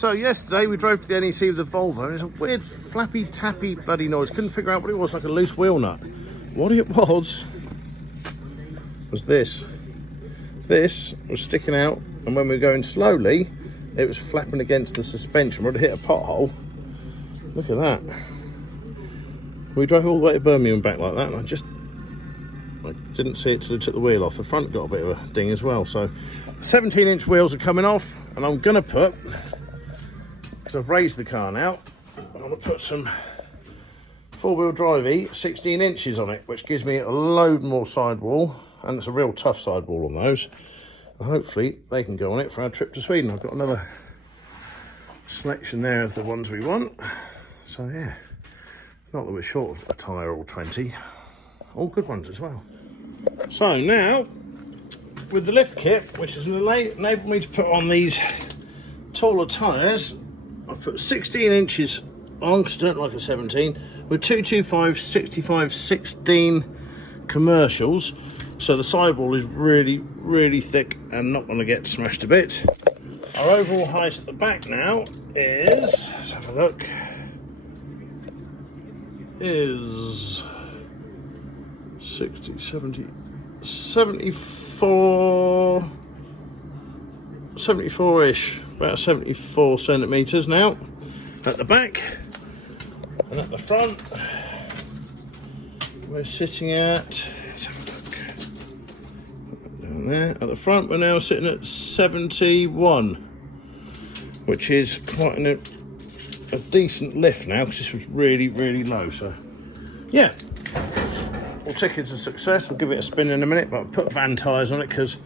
So yesterday we drove to the NEC with the Volvo and it's a weird flappy tappy bloody noise. Couldn't figure out what it was, like a loose wheel nut. What it was this. This was sticking out, and when we were going slowly, it was flapping against the suspension. We'd hit a pothole. Look at that. We drove all the way to Birmingham and back like that, and I didn't see it till I took the wheel off. The front got a bit of a ding as well. So 17-inch wheels are coming off, and I'm gonna put, because I've raised the car now, I'm gonna put some four-wheel drive 16 inches on it, which gives me a load more sidewall, and it's a real tough sidewall on those. And hopefully they can go on it for our trip to Sweden. I've got another selection there of the ones we want. So yeah, not that we're short of a tyre or 20. All good ones as well. So now, with the lift kit, which has enabled me to put on these taller tyres, I've put 16 inches on, because I don't like a 17, with 225 65 16 commercials. So the sidewall is really, really thick and not going to get smashed a bit. Our overall height at the back now is, let's have a look, is 60, 70, 74-ish, about 74 centimetres now at the back. And at the front, we're sitting at, let's have a look, down there. At the front, we're now sitting at 71, which is quite a decent lift now, because this was really, really low. So, yeah. We'll take it as a success. We'll give it a spin in a minute, but I'll put van tyres on it because